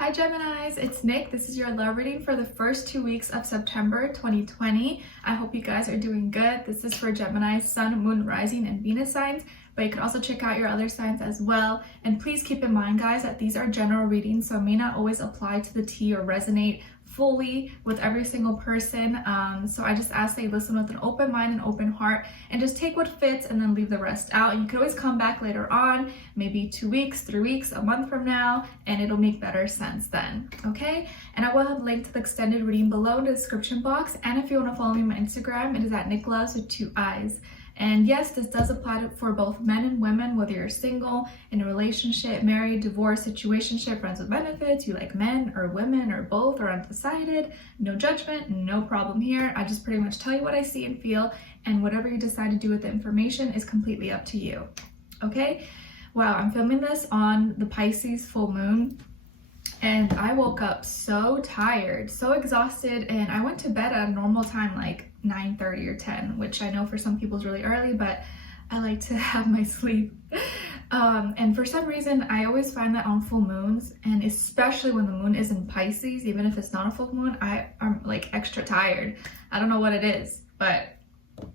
Hi Geminis, it's Nick. This is your love reading for the first 2 weeks of September 2020. I hope you guys are doing good. This is for Gemini, Sun, Moon, Rising, and Venus signs, but you can also check out your other signs as well. And please keep in mind, guys, that these are general readings, so it may not always apply to the T or resonate fully with every single person. So I just ask that you listen with an open mind and open heart and just take what fits and then leave the rest out. You can always come back later on, maybe 2 weeks, 3 weeks, a month from now, and it'll make better sense then, okay? And I will have a link to the extended reading below in the description box. And if you want to follow me on my Instagram, it is at Nicloves with 2 eyes. And yes, this does apply for both men and women, whether you're single, in a relationship, married, divorced, situationship, friends with benefits, you like men or women or both or undecided. No judgment, no problem here. I just pretty much tell you what I see and feel, and whatever you decide to do with the information is completely up to you. Okay? Wow, I'm filming this on the Pisces full moon, and I woke up so tired, so exhausted, and I went to bed at a normal time, like 9:30 or 10, which I know for some people is really early, but I like to have my sleep. And for some reason, I always find that on full moons, and especially when the moon is in Pisces, even if it's not a full moon, I'm like extra tired. I don't know what it is, but I'm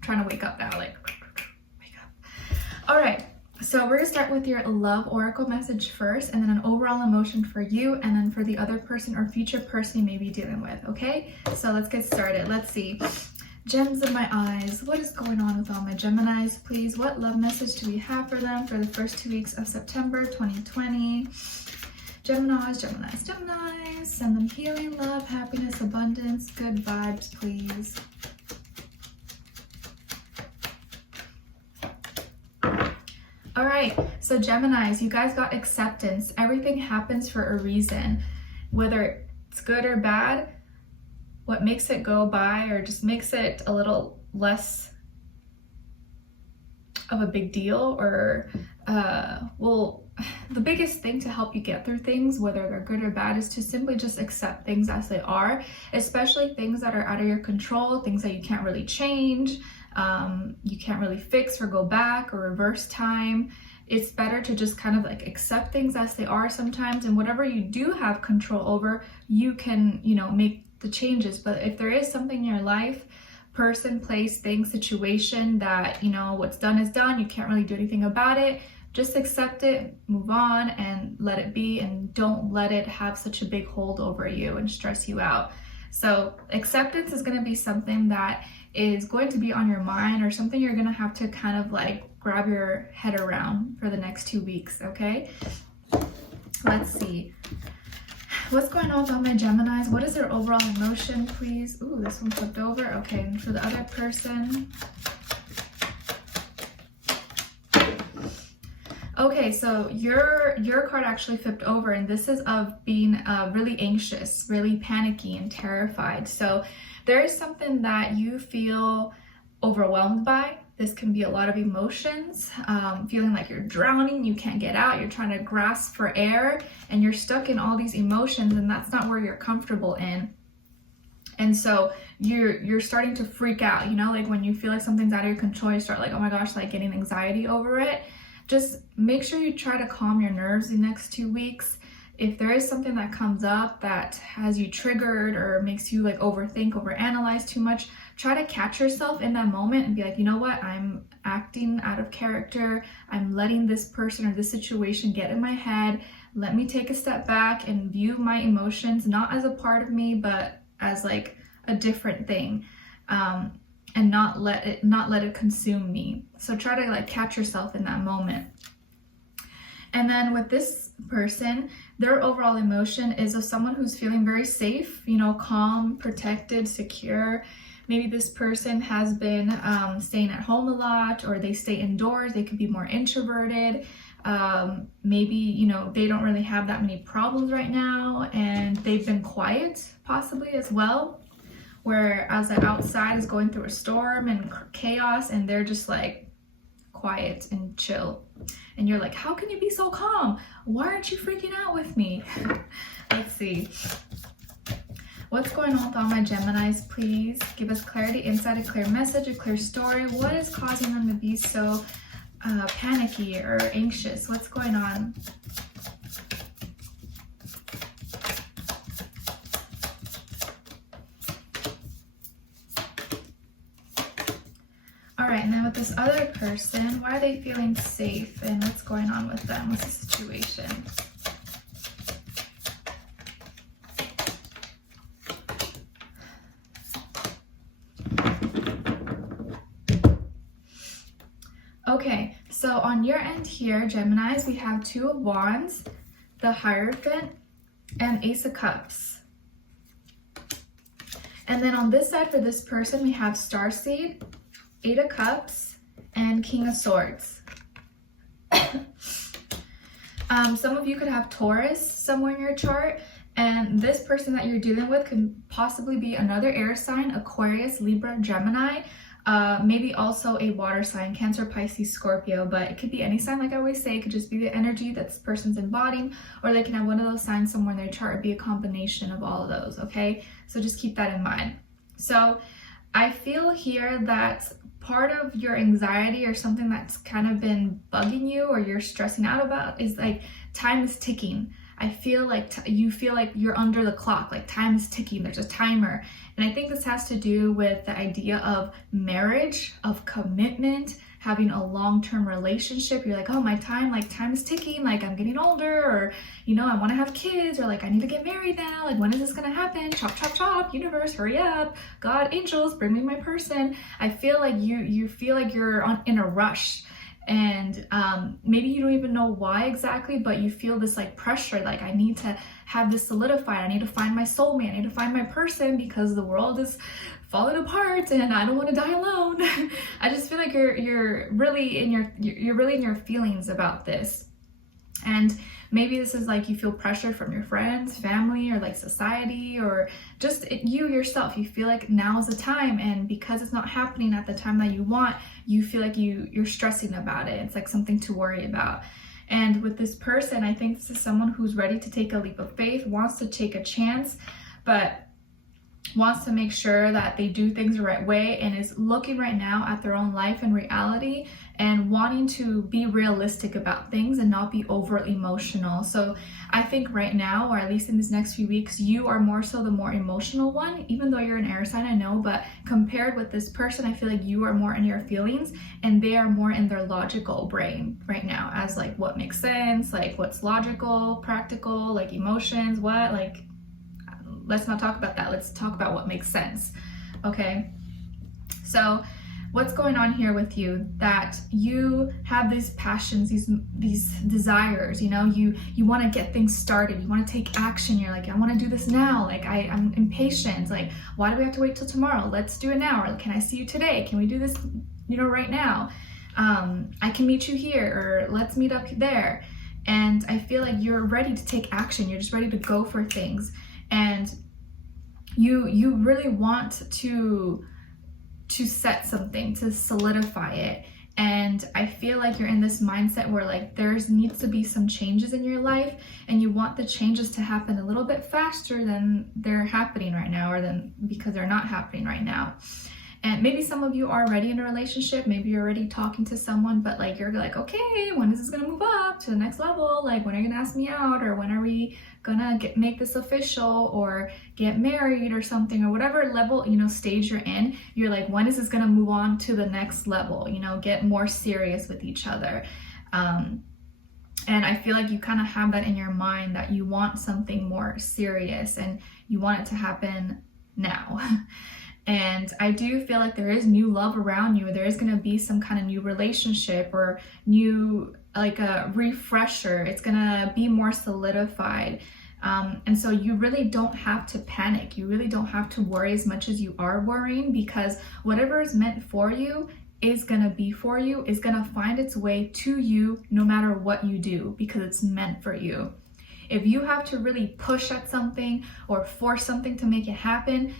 trying to wake up now, like wake up. All right. So we're gonna start with your love oracle message first, and then an overall emotion for you, and then for the other person or future person you may be dealing with, okay? So let's get started. Let's see. Gems in my eyes. What is going on with all my Geminis, please? What love message do we have for them for the first 2 weeks of September 2020? Geminis, Geminis, Geminis. Send them healing, love, happiness, abundance, good vibes, please. All right, so Geminis, you guys got acceptance. Everything happens for a reason, whether it's good or bad. What makes it go by or just makes it a little less of a big deal, or well, the biggest thing to help you get through things, whether they're good or bad, is to simply just accept things as they are, especially things that are out of your control, things that you can't really change. You can't really fix or go back or reverse time. It's better to just kind of like accept things as they are sometimes, and whatever you do have control over, you can, make the changes. But if there is something in your life, person, place, thing, situation that, what's done is done, you can't really do anything about it, just accept it, move on, and let it be, and don't let it have such a big hold over you and stress you out. So acceptance is going to be something that is going to be on your mind, or something you're going to have to kind of like grab your head around for the next 2 weeks, okay? Let's see. What's going on with all my Geminis? What is their overall emotion, please? Ooh, this one flipped over. Okay, and for the other person. Okay, so your card actually flipped over, and this is of being really anxious, really panicky and terrified. So there is something that you feel overwhelmed by. This can be a lot of emotions, feeling like you're drowning, you can't get out, you're trying to grasp for air, and you're stuck in all these emotions, and that's not where you're comfortable in. And so you're starting to freak out, like when you feel like something's out of your control, you start like, oh my gosh, like getting anxiety over it. Just make sure you try to calm your nerves the next 2 weeks. If there is something that comes up that has you triggered or makes you like overthink, overanalyze too much, try to catch yourself in that moment and be like, you know what, I'm acting out of character. I'm letting this person or this situation get in my head. Let me take a step back and view my emotions, not as a part of me, but as like a different thing. And not let it consume me. So try to like catch yourself in that moment. And then with this person, their overall emotion is of someone who's feeling very safe, calm, protected, secure. Maybe this person has been staying at home a lot, or they stay indoors. They could be more introverted. Maybe, they don't really have that many problems right now, and they've been quiet possibly as well. Whereas the outside is going through a storm and chaos, and they're just like quiet and chill. And you're like, how can you be so calm? Why aren't you freaking out with me? Let's see. What's going on with all my Geminis, please? Give us clarity, insight, a clear message, a clear story. What is causing them to be so panicky or anxious? What's going on? and then with this other person, why are they feeling safe and what's going on with them? What's the situation? Okay, so on your end here, Geminis, we have Two of Wands, the Hierophant, and Ace of Cups. And then on this side for this person, we have Starseed, Eight of Cups, and King of Swords. Some of you could have Taurus somewhere in your chart, and this person that you're dealing with can possibly be another air sign, Aquarius, Libra, Gemini, maybe also a water sign, Cancer, Pisces, Scorpio, but it could be any sign. Like I always say, it could just be the energy that this person's embodying, or they can have one of those signs somewhere in their chart, or be a combination of all of those, okay? So just keep that in mind. So I feel here that part of your anxiety or something that's kind of been bugging you or you're stressing out about is like time is ticking. I feel like you feel like you're under the clock, like time is ticking, there's a timer. And I think this has to do with the idea of marriage, of commitment, having a long-term relationship. You're like, oh, my time, like time is ticking, like I'm getting older, or, you know, I want to have kids, or like I need to get married now, like when is this going to happen? Chop, chop, chop, universe, hurry up. God, angels, bring me my person. I feel like you feel like you're in a rush. And maybe you don't even know why exactly, but you feel this like pressure, like I need to have this solidified. I need to find my soulmate. I need to find my person because the world is falling apart and I don't want to die alone. I just feel like you're really in your feelings about this. And maybe this is like you feel pressure from your friends, family, or like society, or just you yourself. You feel like now is the time, and because it's not happening at the time that you want, you feel like you're stressing about it. It's like something to worry about. And with this person, I think this is someone who's ready to take a leap of faith, wants to take a chance, but wants to make sure that they do things the right way, and is looking right now at their own life and reality and wanting to be realistic about things and not be overly emotional. So I think right now, or at least in these next few weeks, you are more so the more emotional one, even though you're an air sign, I know, but compared with this person, I feel like you are more in your feelings and they are more in their logical brain right now, as like what makes sense, like what's logical, practical, like emotions, what, like, let's not talk about that. Let's talk about what makes sense, okay? So what's going on here with you, that you have these passions, these desires, you know, you want to get things started, you want to take action, you're like, I want to do this now, like I'm impatient, like why do we have to wait till tomorrow? Let's do it now. Or can I see you today? Can we do this, you know, right now? I can meet you here, or let's meet up there. And I feel like you're ready to take action. You're just ready to go for things. And you really want to set something, to solidify it. And I feel like you're in this mindset where like needs to be some changes in your life, and you want the changes to happen a little bit faster than they're happening right now, or than because they're not happening right now. And maybe some of you are already in a relationship, maybe you're already talking to someone, but like you're like, okay, when is this gonna move up to the next level? Like when are you gonna ask me out, or when are we gonna make this official, or get married or something, or whatever level, you know, stage you're in, you're like, when is this gonna move on to the next level, you know, get more serious with each other. And I feel like you kind of have that in your mind, that you want something more serious and you want it to happen now. And I do feel like there is new love around you. There is going to be some kind of new relationship, or new, like a refresher. It's going to be more solidified. And so you really don't have to panic. You really don't have to worry as much as you are worrying, because whatever is meant for you is going to be for you, is going to find its way to you no matter what you do, because it's meant for you. If you have to really push at something or force something to make it happen,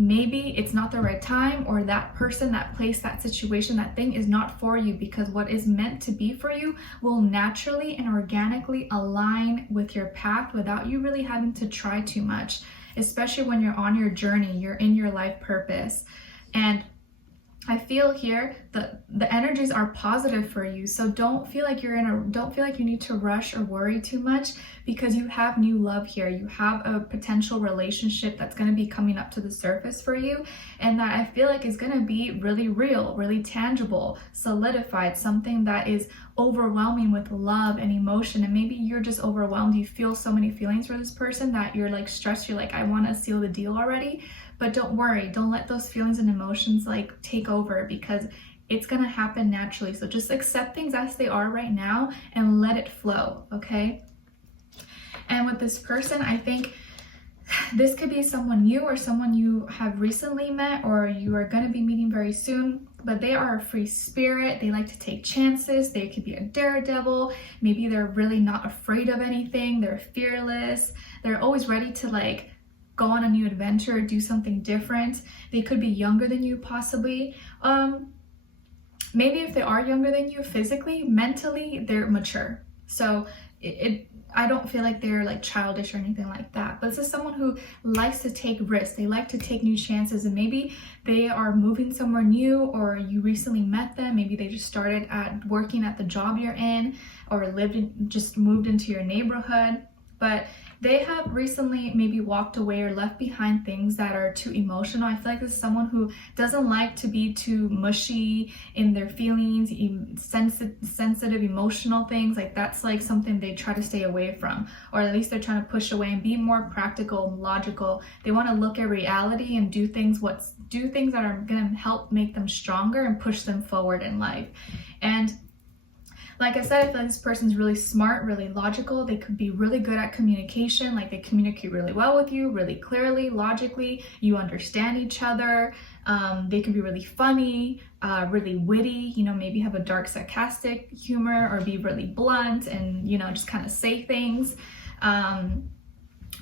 maybe it's not the right time, or that person, that place, that situation, that thing is not for you, because what is meant to be for you will naturally and organically align with your path without you really having to try too much, especially when you're on your journey, you're in your life purpose. And I feel here that the energies are positive for you. So don't feel like don't feel like you need to rush or worry too much, because you have new love here. You have a potential relationship that's going to be coming up to the surface for you, and that I feel like is going to be really real, really tangible, solidified, something that is overwhelming with love and emotion. And maybe you're just overwhelmed. You feel so many feelings for this person that you're like stressed. You're like, I want to seal the deal already. But don't worry, don't let those feelings and emotions like take over, because it's gonna happen naturally. So just accept things as they are right now and let it flow, okay? And with this person, I think this could be someone new or someone you have recently met or you are gonna be meeting very soon, but they are a free spirit. They like to take chances. They could be a daredevil. Maybe they're really not afraid of anything. They're fearless. They're always ready to like go on a new adventure, do something different. They could be younger than you possibly. Maybe if they are younger than you physically, mentally, they're mature. So I don't feel like they're like childish or anything like that. But this is someone who likes to take risks. They like to take new chances, and maybe they are moving somewhere new, or you recently met them. Maybe they just started working at the job you're in, or just moved into your neighborhood. But they have recently maybe walked away or left behind things that are too emotional. I feel like this is someone who doesn't like to be too mushy in their feelings, sensitive, emotional things. Like that's like something they try to stay away from, or at least they're trying to push away and be more practical, logical. They want to look at reality and do things that are going to help make them stronger and push them forward in life. And like I said, I feel like this person's really smart, really logical. They could be really good at communication. Like they communicate really well with you, really clearly, logically. You understand each other. They could be really funny, really witty, maybe have a dark, sarcastic humor, or be really blunt and, just kind of say things.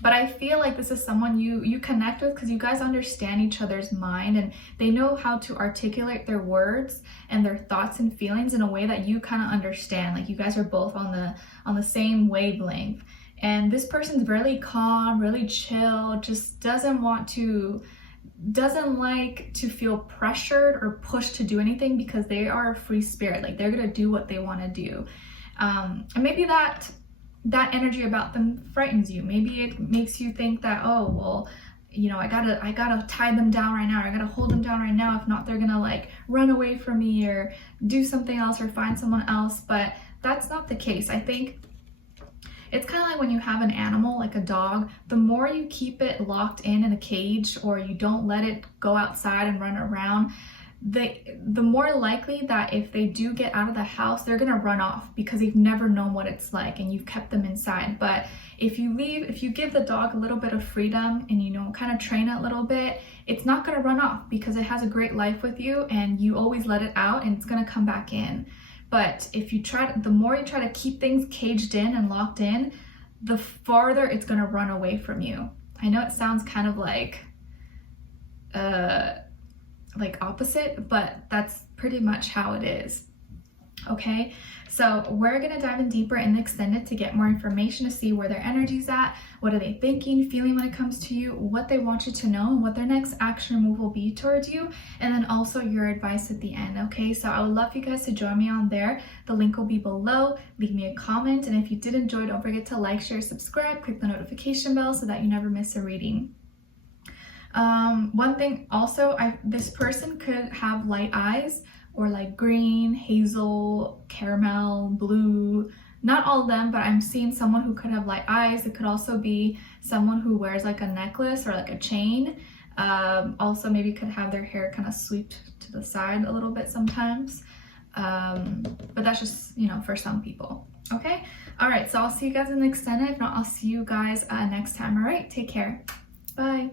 But I feel like this is someone you connect with because you guys understand each other's mind, and they know how to articulate their words and their thoughts and feelings in a way that you kind of understand. Like you guys are both on the same wavelength. And this person's really calm, really chill, just doesn't like to feel pressured or pushed to do anything, because they are a free spirit. Like they're gonna do what they want to do. And maybe that energy about them frightens you. Maybe it makes you think that, oh, well, I gotta tie them down right now, or I gotta hold them down right now. If not, they're gonna like run away from me or do something else or find someone else. But that's not the case. I think it's kind of like when you have an animal, like a dog, the more you keep it locked in a cage, or you don't let it go outside and run around, the more likely that if they do get out of the house, they're gonna run off, because they've never known what it's like and you've kept them inside. But if you give the dog a little bit of freedom and kind of train it a little bit, it's not gonna run off, because it has a great life with you and you always let it out and it's gonna come back in. But if the more you try to keep things caged in and locked in, the farther it's gonna run away from you. I know it sounds kind of like opposite, but that's pretty much how it is. Okay, so we're gonna dive in deeper in the extended to get more information, to see where their energy's at, what are they thinking, feeling when it comes to you, what they want you to know, and what their next action move will be towards you, and then also your advice at the end. Okay, so I would love you guys to join me on there. The link will be below. Leave me a comment, and if you did enjoy, don't forget to like, share, subscribe, click the notification bell so that you never miss a reading. One thing also, this person could have light eyes, or like green, hazel, caramel, blue. Not all of them, but I'm seeing someone who could have light eyes. It could also be someone who wears like a necklace or like a chain. Also maybe could have their hair kind of swept to the side a little bit sometimes. But that's just, for some people. Okay? All right, so I'll see you guys in the extended. If not, I'll see you guys next time. All right, take care. Bye.